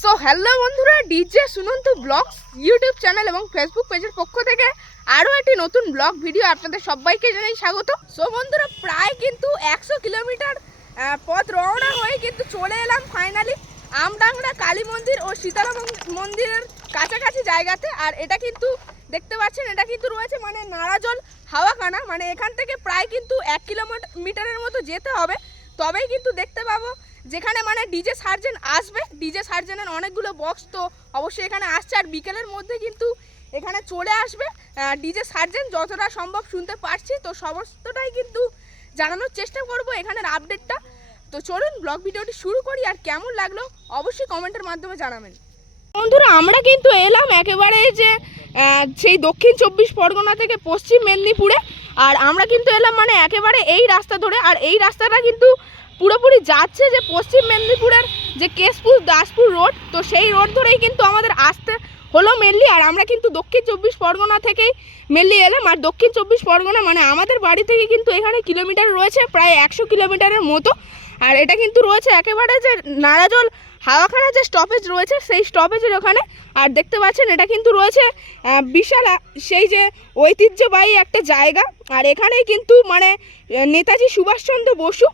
So hello বন্ধুরা DJ Sunanta vlogs YouTube channel এবং Facebook পেজের পক্ষ থেকে আরও একটি নতুন ব্লগ ভিডিও আপনাদের সবাইকে জানাই স্বাগত। সো বন্ধুরা, প্রায় কিন্তু একশো কিলোমিটার পথ রওনা হয়ে কিন্তু চলে এলাম ফাইনালি আমডাংরা কালী মন্দির ও সীতারাম মন্দিরের কাছাকাছি জায়গাতে। আর এটা কিন্তু দেখতে পাচ্ছেন, এটা কিন্তু রয়েছে মানে নারাজল হাওয়াখানা। মানে এখান থেকে প্রায় কিন্তু এক কিলোমিটারের মতো যেতে হবে। তবেই কিন্তু দেখতে পাবো যেখানে মানে ডিজে সার্জেন আসবে ডিজে সার্জেনের অনেকগুলো বক্স তো অবশ্যই এখানে আসছে। আর বিকেলের মধ্যে কিন্তু এখানে চলে আসবে। ডিজে সার্জেন যতটা সম্ভব শুনতে পারছি, তো সমস্তটাই কিন্তু জানানোর চেষ্টা করব এখানের আপডেটটা তো চলুন ব্লগ ভিডিওটি শুরু করি, আর কেমন লাগল অবশ্যই কমেন্টের মাধ্যমে জানাবেন। বন্ধুরা, আমরা কিন্তু এলাম একেবারে যে সেই দক্ষিণ চব্বিশ পরগনা থেকে পশ্চিম মেদিনীপুরে। আর আমরা কিন্তু এলাম মানে একেবারে এই রাস্তা ধরে। আর এই রাস্তাটা কিন্তু পুরোপুরি যাচ্ছে যে পশ্চিম মেদিনীপুরের যে কেশপুর, দাসপুর রোড। তো সেই রোড ধরেই কিন্তু আমাদের আসতে হলো মেনলি। আর আমরা কিন্তু দক্ষিণ চব্বিশ পরগনা থেকেই মেনলি এলাম। আর দক্ষিণ চব্বিশ পরগনা মানে আমাদের বাড়ি থেকে কিন্তু এখানে কিলোমিটার রয়েছে, প্রায় একশো কিলোমিটারের মতো। আর এটা কিন্তু রয়েছে একেবারে যে নারাজল হাওয়াখানা যে স্টপেজ রয়েছে, সেই স্টপেজের ওখানে। আর দেখতে পাচ্ছেন, এটা কিন্তু রয়েছে বিশাল সেই যে ঐতিহ্যবাহী একটা জায়গা। আর এখানেই কিন্তু মানে নেতাজি সুভাষচন্দ্র বসু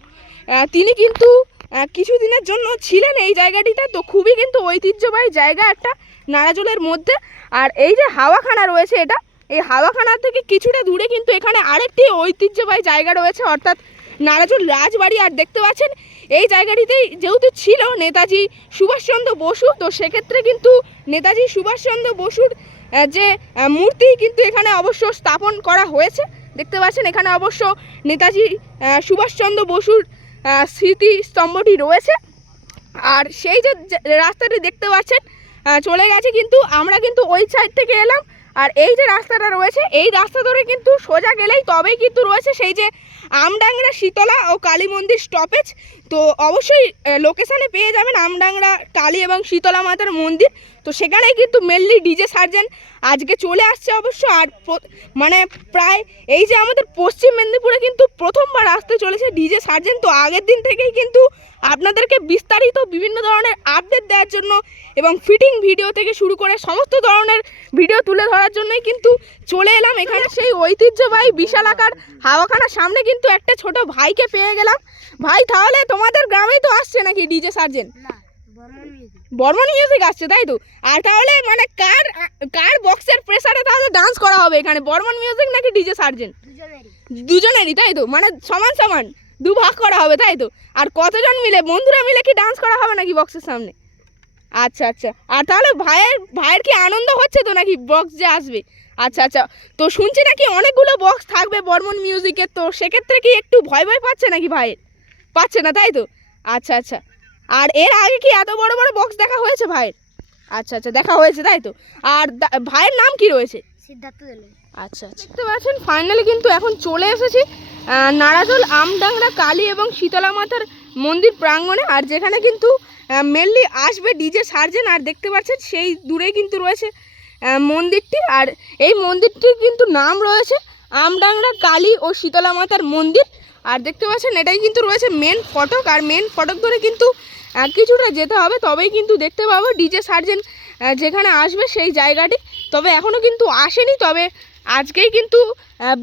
তিনি কিন্তু কিছুদিনের জন্য ছিলেন এই জায়গাটিতে। তো খুবই কিন্তু ঐতিহ্যবাহী জায়গা একটা নারাজলের মধ্যে। আর এই যে হাওয়াখানা রয়েছে এটা, এই হাওয়াখানা থেকে কিছুটা দূরে কিন্তু এখানে আরেকটি ঐতিহ্যবাহী জায়গা রয়েছে, অর্থাৎ নারাজল রাজবাড়ি। আর দেখতে পাচ্ছেন, এই জায়গাটিতেই যেহেতু ছিল নেতাজি সুভাষচন্দ্র বসু, তো সেক্ষেত্রে কিন্তু নেতাজি সুভাষচন্দ্র বসুর যে মূর্তি কিন্তু এখানে অবশ্য স্থাপন করা হয়েছে। দেখতে পাচ্ছেন, এখানে অবশ্য নেতাজি সুভাষচন্দ্র বসুর আহ, স্মৃতি স্তম্ভটি রয়েছে। আর সেই যে রাস্তাটি দেখতে পাচ্ছেন চলে গেছে কিন্তু আমরা কিন্তু ওই সাইড থেকে এলাম। আর এই যে রাস্তাটা রয়েছে এই রাস্তা ধরে কিন্তু সোজা গেলেই তবেই কিন্তু রয়েছে সেই যে আমডাংরা শীতলা ও কালী মন্দির স্টপেজ তো অবশ্যই লোকেশানে পেয়ে যাবেন আমডাংরা, কালী এবং শীতলা মাতার মন্দির। তো সেখানেই কিন্তু মেনলি ডিজে সার্জেন আজকে চলে আসছে অবশ্য। আর মানে প্রায় এই যে আমাদের পশ্চিম মেদিনীপুরে কিন্তু প্রথমবার আসতে চলেছে ডিজে সার্জেন তো আগের দিন থেকেই কিন্তু আপনাদেরকে বিস্তারিত বিভিন্ন ধরনের আপডেট দেওয়ার জন্য এবং ফিটিং ভিডিও থেকে শুরু করে সমস্ত ধরনের ভিডিও তুলে ধরার জন্যই কিন্তু চলে এলাম। এখানে সেই ঐতিহ্যবাহী বিশাল আকার হাওয়াখানার সামনে কিন্তু একটা ছোট ভাইকে পেয়ে গেলাম। ভাই, তাহলে তোমাদের গ্রামেই তো আসছে নাকি ডিজে সার্জেন? বর্মন মিউজিক আসছে তাই তো? আর তাহলে মানে কার কার বক্সের প্রেসারে তাহলে ডান্স করা হবে এখানে? বর্মন মিউজিক নাকি ডিজে সার্জেন? দুজনেরই। দুজনেরই তাই তো? মানে সমান সমান দু ভাগ করা হবে তাই তো? আর কতজন মিলে বন্ধুরা মিলে কি ডান্স করা হবে নাকি বক্সের সামনে? আচ্ছা আচ্ছা। আর তাহলে ভাইয়ের ভাইয়ের কি আনন্দ হচ্ছে তো নাকি বক্স যে আসবে? আচ্ছা আচ্ছা। তো শুনছি নাকি অনেকগুলো বক্স থাকবে বর্মন মিউজিকের তো সেক্ষেত্রে কি একটু ভয় ভয় পাচ্ছে নাকি ভাইয়ের? পাচ্ছে না তাই তো? আচ্ছা আচ্ছা। আর এর আগে কি এত বড় বড় বক্স দেখা হয়েছে ভাইয়ের? আচ্ছা আচ্ছা দেখা হয়েছে তাই তো? আর ভাইয়ের নাম কি রয়েছে? সিদ্ধার্থ আচ্ছা আচ্ছা। দেখতে পাচ্ছেন ফাইনালি কিন্তু এখন চলে এসেছি নারাজল আমডাংরা কালী এবং শীতলা মাতার মন্দির প্রাঙ্গণে। আর যেখানে কিন্তু মেনলি আসবে ডিজে সার্জেন আর দেখতে পাচ্ছেন সেই দূরেই কিন্তু রয়েছে মন্দিরটি। আর এই মন্দিরটির কিন্তু নাম রয়েছে আমডাংরা কালী ও শীতলা মাতার মন্দির। আর দেখতে পাচ্ছেন, এটাই কিন্তু রয়েছে মেন ফটক। আর মেন ফটক ধরে কিন্তু কিছুটা যেতে হবে, তবেই কিন্তু দেখতে পাবো ডিজে সার্জেন যেখানে আসবে সেই জায়গাটি। তবে এখনও কিন্তু আসেনি, তবে আজকেই কিন্তু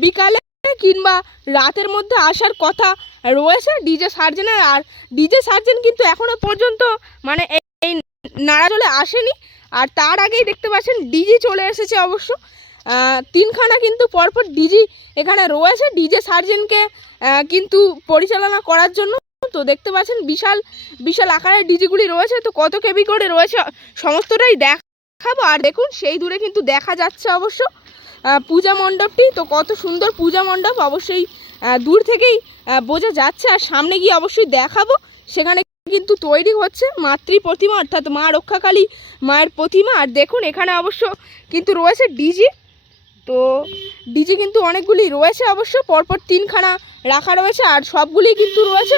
বিকালে কিংবা রাতের মধ্যে আসার কথা রয়েছে ডিজে সার্জেনের আর ডিজে সার্জেন কিন্তু এখনও পর্যন্ত মানে এই এই নাড়াজলে আসেনি। আর তার আগেই দেখতে পাচ্ছেন ডিজি চলে এসেছে অবশ্য। তিনখানা কিন্তু পরপর ডিজি এখানে রয়েছে। ডিজে সার্জেনকে কিন্তু পরিচালনা করার জন্য তো দেখতে পাচ্ছেন বিশাল বিশাল আকারের ডিজিগুলি রয়েছে। তো কত কেবি করে রয়েছে সমস্তটাই দেখাবো। আর দেখুন, সেই দূরে কিন্তু দেখা যাচ্ছে অবশ্য পূজা মণ্ডপটি। তো কত সুন্দর পূজা মণ্ডপ, অবশ্যই দূর থেকেই বোঝা যাচ্ছে। আর সামনে গিয়ে অবশ্যই দেখাবো, সেখানে কিন্তু তৈরি হচ্ছে মাতৃ প্রতিমা, অর্থাৎ মা রক্ষাকালী মায়ের প্রতিমা। আর দেখুন, এখানে অবশ্য কিন্তু রয়েছে ডিজি। তো ডিজি কিন্তু অনেকগুলি রয়েছে অবশ্য, পরপর তিনখানা রাখা রয়েছে আর সবগুলি কিন্তু রয়েছে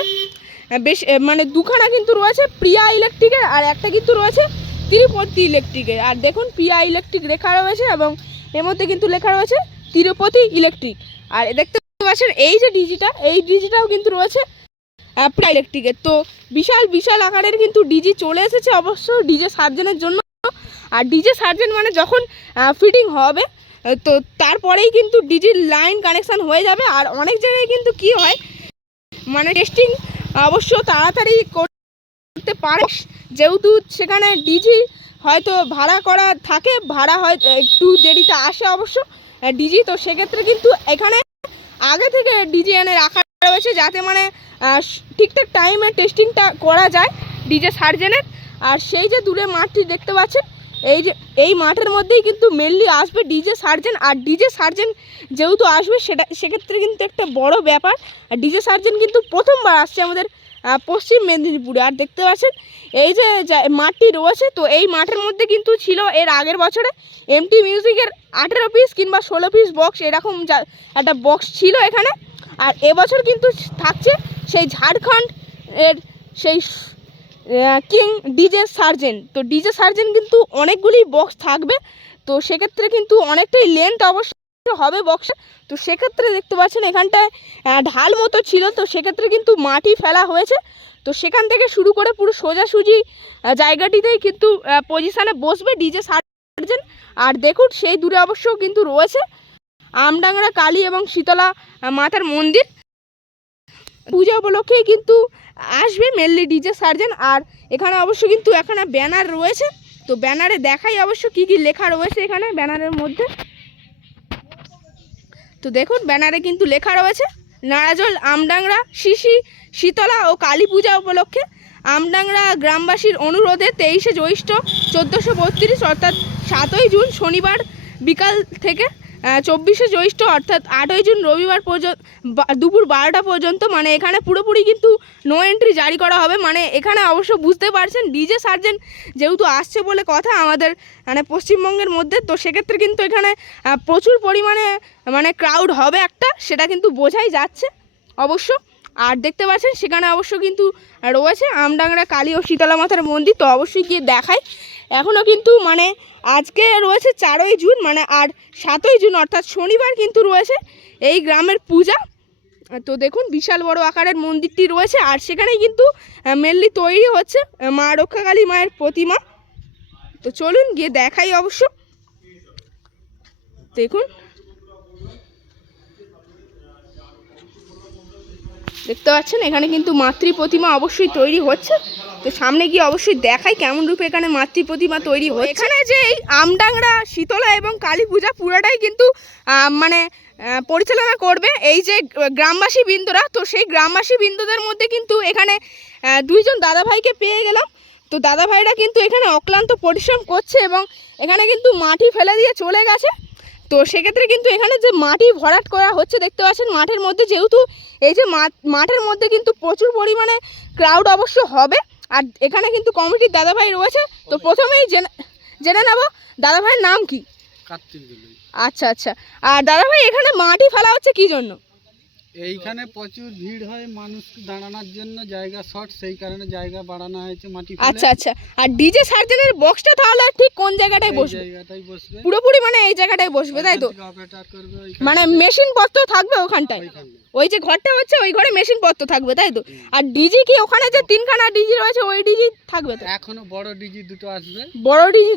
বেশ মানে দুখানা কিন্তু রয়েছে প্রিয়া ইলেকট্রিকের আর একটা কিন্তু রয়েছে তিরুপতি ইলেকট্রিকের। আর দেখুন, প্রিয়া ইলেকট্রিক লেখা রয়েছে এবং এর মধ্যে কিন্তু লেখা রয়েছে তিরুপতি ইলেকট্রিক। আর দেখতে পাচ্ছেন, এই যে ডিজিটা এই ডিজিটাও কিন্তু রয়েছে প্রিয়া ইলেকট্রিকের। তো বিশাল বিশাল আকারের কিন্তু ডিজি চলে এসেছে অবশ্য ডিজে সার্জেনের জন্য। আর ডিজে সার্জেন মানে যখন ফিটিং হবে তো তারপরেই কিন্তু ডিজির লাইন কানেকশান হয়ে যাবে আর অনেক জায়গায় কিন্তু কি হয় মানে টেস্টিং অবশ্য তাড়াতাড়ি করতে পারে। যেহেতু সেখানে ডিজি হয়তো ভাড়া করা থাকে, ভাড়া হয় একটু দেরিতে আসে অবশ্য ডিজি। তো সেক্ষেত্রে কিন্তু এখানে আগে থেকে ডিজি এনে রাখা রয়েছে যাতে মানে ঠিকঠাক টাইমে টেস্টিংটা করা যায়, ডিজে সার্জেনের। আর সেই যে দূরে মাঠটি দেখতে পাচ্ছেন এই যে, এই মাঠের মধ্যেই কিন্তু মেনলি আসবে ডিজে সার্জেন আর ডিজে সার্জেন যেহেতু আসবে, সেটা, সেক্ষেত্রে কিন্তু একটা বড় ব্যাপার। আর ডিজে সার্জেন কিন্তু প্রথমবার আসছে আমাদের পশ্চিম মেদিনীপুরে। আর দেখতে পাচ্ছেন, এই যে মাঠটি রয়েছে, তো এই মাঠের মধ্যে কিন্তু ছিল এর আগের বছরে এমটি মিউজিকের আঠেরো পিস কিংবা ষোলো পিস বক্স এরকম যা- একটা বক্স ছিল এখানে। আর এবছর কিন্তু থাকছে সেই ঝাড়খণ্ড এর সেই কিং, ডিজে সার্জেন তো ডিজে সার্জেন কিন্তু অনেকগুলি বক্স থাকবে। তো সেক্ষেত্রে কিন্তু অনেকটাই লেন্থ অবশ্য হবে বক্সে তো সেক্ষেত্রে দেখতে পাচ্ছেন এখানটায় ঢাল মতো ছিল। তো সেক্ষেত্রে কিন্তু মাটি ফেলা হয়েছে। তো সেখান থেকে শুরু করে পুরো সোজাসুজি জায়গাটিতেই কিন্তু পজিশানে বসবে ডিজে সার্জেন আর দেখুন, সেই দূরে অবশ্য কিন্তু রয়েছে আমডাংরা কালী এবং শীতলা মাতার মন্দির। পূজা উপলক্ষেই কিন্তু আসবে মেনলি ডিজে সার্জেন আর এখানে অবশ্য কিন্তু এখানে ব্যানার রয়েছে। তো ব্যানারে দেখাই অবশ্য কি কি লেখা রয়েছে এখানে ব্যানারের মধ্যে। তো দেখুন ব্যানারে কিন্তু লেখা রয়েছে, নারাজল, আমডাংরা, শিশি, শীতলা ও কালী পূজা উপলক্ষে। আমডাংরা গ্রামবাসীর অনুরোধে তেইশে জ্যৈষ্ঠ চোদ্দোশো বত্রিশ, অর্থাৎ সাতই জুন শনিবার বিকাল থেকে চব্বিশে জ্যৈষ্ঠ অর্থাৎ আটই জুন রবিবার পর্যন্ত দুপুর বারোটা পর্যন্ত মানে এখানে পুরোপুরি কিন্তু নো এন্ট্রি জারি করা হবে। মানে এখানে অবশ্য বুঝতে পারছেন ডিজে সার্জেন যেহেতু আসছে বলে কথা আমাদের মানে পশ্চিমবঙ্গের মধ্যে, তো সেক্ষেত্রে কিন্তু এখানে প্রচুর পরিমাণে মানে ক্রাউড হবে একটা, সেটা কিন্তু বোঝাই যাচ্ছে। অবশ্য আর দেখতে পাচ্ছেন, সেখানে অবশ্য কিন্তু রয়েছে আমডাংরা, কালী ও শীতলা মাতার মন্দির, তো অবশ্যই গিয়ে দেখাই। এখনও কিন্তু মানে আজকে রয়েছে চারই জুন মানে আর সাতই জুন, অর্থাৎ শনিবার কিন্তু রয়েছে এই গ্রামের পূজা। তো দেখুন, বিশাল বড় আকারের মন্দিরটি রয়েছে, আর সেখানেই কিন্তু মেনলি তৈরি হচ্ছে মা রক্ষাকালী মায়ের প্রতিমা। তো চলুন গিয়ে দেখাই অবশ্য। দেখুন দেখতে পাচ্ছেন, এখানে কিন্তু মাতৃ প্রতিমা অবশ্যই তৈরি হচ্ছে। তো সামনে গিয়ে অবশ্যই দেখাই কেমন রূপে এখানে মাতৃ প্রতিমা তৈরি হয় এখানে যে এই আমডাংরা, শীতলা এবং কালী পূজা পুরোটাই কিন্তু মানে পরিচালনা করবে এই যে গ্রামবাসী বৃন্দরা। তো সেই গ্রামবাসী বৃন্দদের মধ্যে কিন্তু এখানে দুইজন দাদাভাইকে পেয়ে গেলাম। তো দাদাভাইরা কিন্তু এখানে অক্লান্ত পরিশ্রম করছে এবং এখানে কিন্তু মাটি ফেলে দিয়ে চলে গেছে। তো সেক্ষেত্রে কিন্তু এখানে যে মাটি ভরাট করা হচ্ছে দেখতে পাচ্ছেন মাঠের মধ্যে যেহেতু এই যে মাঠ- মাঠের মধ্যে কিন্তু প্রচুর পরিমাণে ক্রাউড অবশ্য হবে। আর এখানে কিন্তু কমিটির দাদাভাই রয়েছে। তো প্রথমেই জেনে জেনে নেব দাদাভাইয়ের নাম কি? আচ্ছা আচ্ছা। আর দাদাভাই এখানে মাটি ফেলা হচ্ছে কি জন্য? এইখানে প্রচুর ভিড় হয় মানুষ দাঁড়ানোর জন্য জায়গা শর্ট সেই কারণে জায়গা বাড়ানো হয়েছে মাটি ফেলে। আচ্ছা আচ্ছা। আর ডিজে সার্জেনের বক্সটা তাহলে ঠিক কোন জায়গাটায় বসবে? জায়গাটাই বসবে। পুরোপুরি মানে এই জায়গাটায় বসবে তাই তো? মানে মেশিন পত্র থাকবে ওখানটায়? ওই যে ঘরটা হচ্ছে ওই ঘরে মেশিন পত্র থাকবে তাই তো? আর ডিজি কি ওখানে যে তিনখানা ডিজি রয়েছে ওই ডিজি থাকবে তো? এখনও বড় ডিজি দুটো আসবে। বড় ডিজি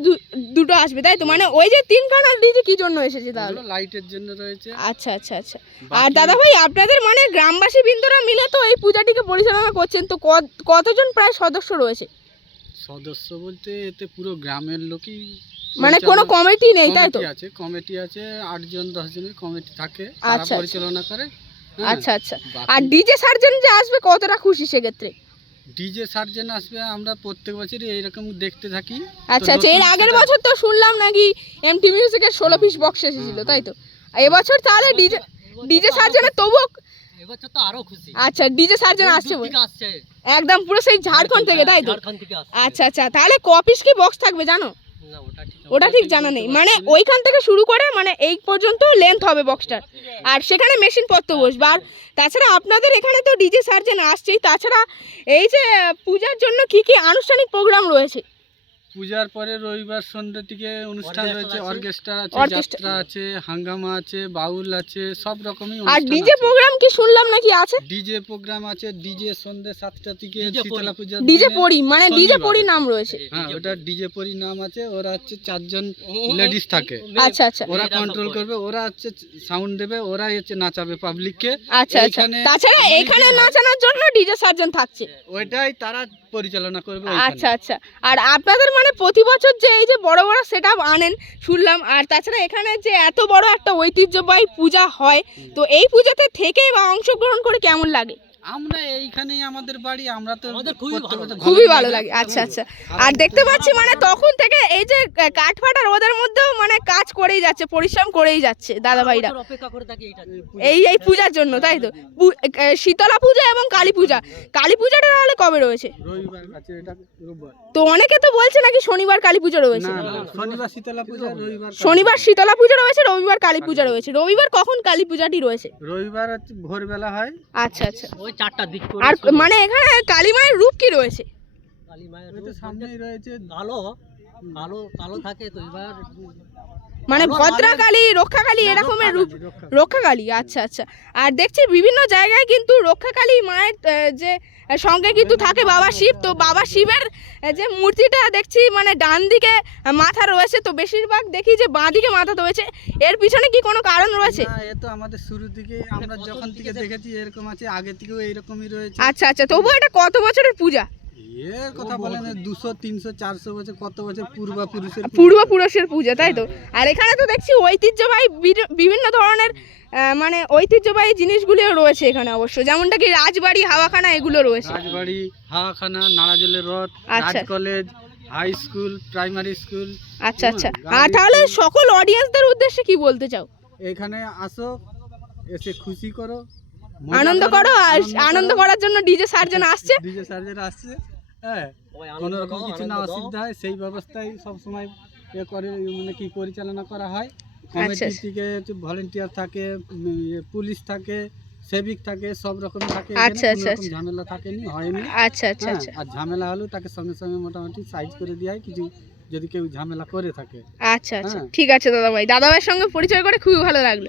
দুটো আসবে তাই তো? মানে ওই যে তিনখানা ডিজি কি জন্য এসেছে তাহলে? লাইটের জন্য রয়েছে। আচ্ছা আচ্ছা আচ্ছা। আর দাদা ভাই আপনাদের মানে গ্রামবাসী বৃন্দরা মিলে তো এই পূজাটিকে পরিচালনা করছেন। তো কতজন প্রায় সদস্য রয়েছে? সদস্য বলতে এতে পুরো গ্রামের লোকই মানে কোনো কমিটি নেই তাই তো? কমিটি আছে কমিটি আছে আটজন দশজনের কমিটি থাকে আচ্ছা, তারা আচ্ছা। পরিচালনা করে। হ্যাঁ। আচ্ছা আচ্ছা। আর ডিজে সার্জেন যে আসবে কতটা খুশি সেক্ষেত্রে? ডিজে সার্জেন আসবে আমরা প্রত্যেক বছরই এইরকম দেখতে থাকি। আচ্ছা আচ্ছা এর আগের বছর তো শুনলাম নাকি এমটি মিউজিকের ষোলো পিস বক্স এসেছিল তাই তো? এবছর তাহলে ডিজে ডিজে সার্জেনের তবুও এবছর তো আরও খুশি। আচ্ছা ডিজে সার্জেন আসছে আসছে। একদম পুরো সেই ঝাড়খণ্ড থেকে তাই তো? ঝাড়খণ্ড থেকে আসছে। আচ্ছা আচ্ছা তাহলে ক পিস কি বক্স থাকবে জানো? ওটা ঠিক ওটা ঠিক জানা নেই। মানে ওইখান থেকে শুরু করে মানে এই পর্যন্ত লেন্থ হবে বক্সটার আর সেখানে মেশিন পত্র বসবে। আর তাছাড়া আপনাদের এখানে তো ডিজে সার্জেন আসছেই। তাছাড়া এই যে পূজার জন্য কি কি আনুষ্ঠানিক প্রোগ্রাম রয়েছে? পূজার পরে রবিবার সন্ধ্যে থেকে অনুষ্ঠান রয়েছে অর্কেস্ট্রা আছে যাত্রা আছে হাঙ্গামা আছে বাউল আছে সব রকমই আর ডিজে প্রোগ্রাম কি শুনলাম নাকি আছে? ডিজে প্রোগ্রাম আছে ডিজে সন্ধ্যে সাতটা থেকে শীতলা পূজার ডিজে পরি মানে ডিজে পরি নাম রয়েছে। হ্যাঁ ওটা ডিজে পরি নাম আছে ওরা হচ্ছে চারজন লেডিস থাকে। আচ্ছা আচ্ছা। ওরা কন্ট্রোল করবে ওরা হচ্ছে সাউন্ড দেবে ওরাই হচ্ছে নাচাবে পাবলিককে আচ্ছা আচ্ছা। তাছাড়া এখানে নাচানোর জন্য ডিজে সার্জন থাকছে। ওইটাই তারা পরিচালনা করবে আচ্ছা আচ্ছা। আর আপনাদের মানে প্রতি বছর যে এই যে বড় বড় সেট আনেন শুনলাম। আর তাছাড়া এখানে যে এত বড় একটা ঐতিহ্যবাহী পূজা হয় তো এই পূজাতে থেকে বা অংশগ্রহণ করে কেমন লাগে? আমরা এইখানেই আমাদের বাড়ি আমরা তো আমাদের খুবই ভালো খুবই ভালো লাগে আচ্ছা আচ্ছা। আর দেখতে পাচ্ছি মানে তখন থেকে এই যে কাঠ ফাটার ওদের মধ্যেও মানে কাজ করেই যাচ্ছে পরিশ্রম করেই যাচ্ছে দাদা ভাইরা অপেক্ষা করে থাকি এই এই পূজার জন্য তাই তো? শীতলা পূজা এবং কালী পূজা। কালী পূজাটা তাহলে কবে রয়েছে? রবিবার আছে এটা রোববার। তো অনেকে তো বলছে নাকি শনিবার কালী পূজা রয়েছে। শনিবার শীতলা পূজা রবিবার শনিবার শীতলা পূজা রয়েছে রবিবার কালী পূজা রয়েছে। রবিবার কখন কালী পূজাটি রয়েছে? রবিবার হচ্ছে ভোরবেলা হয়। আচ্ছা আচ্ছা। ওই চারটার দিক করে আর মানে এখানে কালী মায়ের রূপ কি রয়েছে? কালী মায়ের তো রূপ সামনেই রয়েছে কালো কালো কালো থাকে তো এবার মানে আলো- ভদ্রা কালী রক্ষা কালী এরকমের রূপ রক্ষা রক্ষা কালী আচ্ছা আচ্ছা। আর দেখছি বিভিন্ন জায়গায় কিন্তু রক্ষা কালী মায়ের যে সঙ্গে কিন্তু থাকে বাবা শিব। তো বাবা শিবের যে মূর্তিটা দেখছি মানে ডান দিকে মাথা রয়েছে। তো বেশিরভাগ দেখি যে বাঁ দিকে মাথা রয়েছে। এর পিছনে কি কোনো কারণ রয়েছে? এ তো আমাদের শুরু থেকে আমরা যখন থেকে দেখেছি এরকম আছে আগে থেকেও এইরকমই রয়েছে। আচ্ছা আচ্ছা তবুও এটা কত বছরের পূজা? এর কথা বলেন দুশো তিনশো চারশো বছর কত বছর পূর্বপুরুষের পূর্বপুরুষের পূজা? তাই তো? আর এখানে তো দেখছি ঐতিহ্যবাহী বিভিন্ন ধরনের মানে ঐতিহ্যবাহী জিনিসগুলিও রয়েছে এখানে অবশ্য। যেমনটা কি রাজবাড়ি হাওয়াখানা এগুলো রয়েছে। রাজবাড়ি হাওয়াখানা নাড়াজলের রথ আচ্ছা। Raj college high school primary school আচ্ছা আচ্ছা। আর তাহলে সকল। অডিয়েন্সদের উদ্দেশ্যে কি বলতে চাও? এখানে আসো এসে খুশি করো। আনন্দ করো আর আনন্দ করার জন্য ডিজে সার্জন আসছে। ডিজে সার্জের আসছে হ্যাঁ। কোনো রকম কিছু না অসুবিধা হয় সেই ব্যবস্থাই সব সময় এ করে মানে কি পরিচালনা করা হয়। কমিটি আচ্ছা। থেকে ভলেন্টিয়ার থাকে ইয়ে, পুলিশ থাকে সেভিক থাকে সব রকম থাকে আচ্ছা, আচ্ছা, আচ্ছা। ঝামেলা থাকেনি হয়নি। আচ্ছা আচ্ছা হ্যাঁ, আচ্ছা। আর ঝামেলা হলেও তাকে সঙ্গে সঙ্গে মোটামুটি সাইজ করে দেওয়া হয় কিছু যদি কেউ ঝামেলা করে থাকে। আচ্ছা আচ্ছা। হ্যাঁ। ঠিক আছে দাদা ভাই দাদা ভাইয়ের সঙ্গে পরিচয় করে খুবই ভালো লাগল।